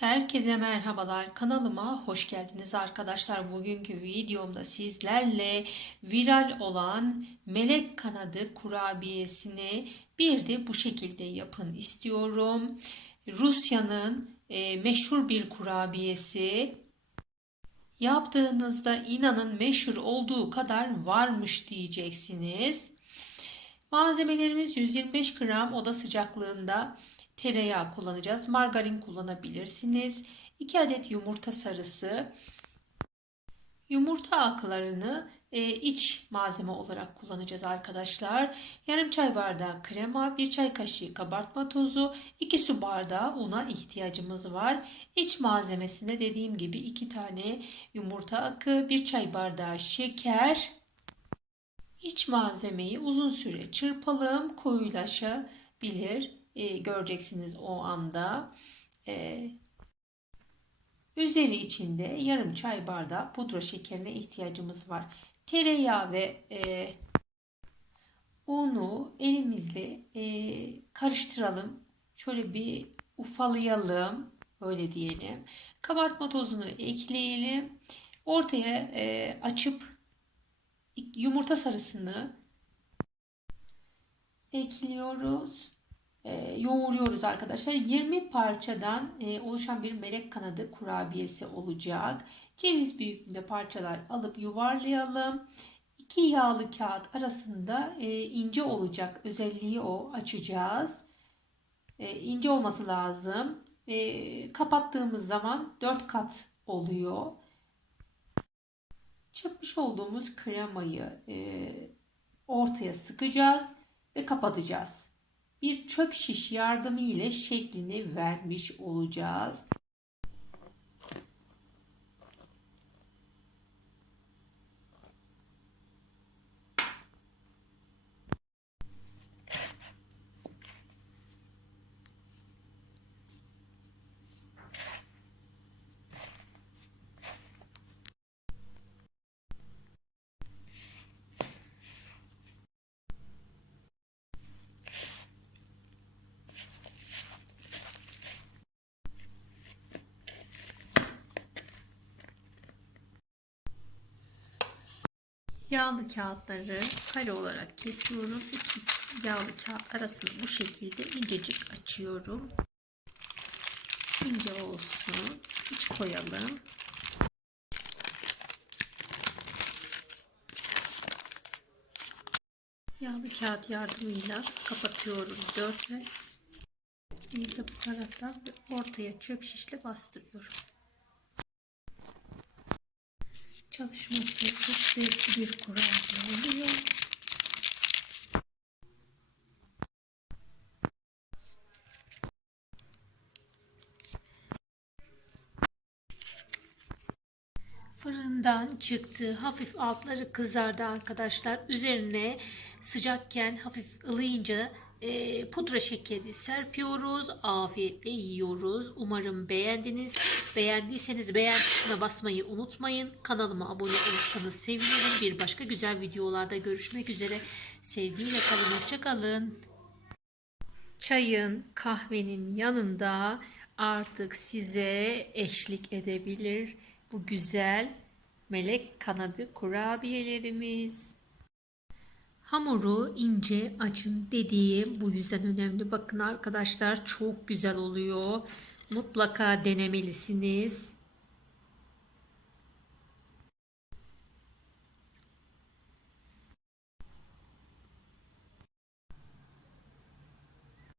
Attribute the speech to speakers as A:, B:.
A: Herkese merhabalar. Kanalıma hoş geldiniz arkadaşlar. Bugünkü videomda sizlerle viral olan melek kanadı kurabiyesini bir de bu şekilde yapın istiyorum. Rusya'nın e, meşhur bir kurabiyesi. Yaptığınızda inanın meşhur olduğu kadar varmış diyeceksiniz. Malzemelerimiz 125 gram oda sıcaklığında tereyağı kullanacağız. Margarin kullanabilirsiniz. 2 adet yumurta sarısı. Yumurta aklarını e, iç malzeme olarak kullanacağız arkadaşlar. Yarım çay bardağı krema, 1 çay kaşığı kabartma tozu, 2 su bardağı una ihtiyacımız var. İç malzemesinde dediğim gibi 2 tane yumurta akı, 1 çay bardağı şeker, İç malzemeyi uzun süre çırpalım, koyulaşabilir. E, göreceksiniz o anda. E, üzeri içinde yarım çay bardağı pudra şekerine ihtiyacımız var. Tereyağı ve e, unu elimizle e, karıştıralım. Şöyle bir ufalayalım. Öyle diyelim. Kabartma tozunu ekleyelim. Ortaya e, açıp yumurta sarısını ekliyoruz. E, yoğuruyoruz arkadaşlar. 20 parçadan e, oluşan bir melek kanadı kurabiyesi olacak. Ceviz büyüklüğünde parçalar alıp yuvarlayalım. İki yağlı kağıt arasında e, ince olacak özelliği o açacağız. E, ince olması lazım. E, kapattığımız zaman 4 kat oluyor. Çırpmış olduğumuz kremayı ortaya sıkacağız ve kapatacağız. Bir çöp şiş yardımı ile şeklini vermiş olacağız. Yağlı kağıtları kare olarak kesiyorum. İki yağlı kağıt arasını bu şekilde incecik açıyorum. İnce olsun. İç koyalım. Yağlı kağıt yardımıyla kapatıyorum dörtle. Bir de bu taraftan ortaya çöp şişle bastırıyorum. Çalışması çok zevkli bir kurabiye oluyor. Fırından çıktı. Hafif altları kızardı arkadaşlar. Üzerine sıcakken hafif ılıyınca e, pudra şekeri serpiyoruz. Afiyetle yiyoruz. Umarım beğendiniz. Beğendiyseniz beğen tuşuna basmayı unutmayın. Kanalıma abone olursanız sevinirim. Bir başka güzel videolarda görüşmek üzere. Sevgiyle kalın. Hoşçakalın. Çayın, kahvenin yanında artık size eşlik edebilir bu güzel melek kanadı kurabiyelerimiz. Hamuru ince açın dediğim bu yüzden önemli. Bakın arkadaşlar çok güzel oluyor. Mutlaka denemelisiniz.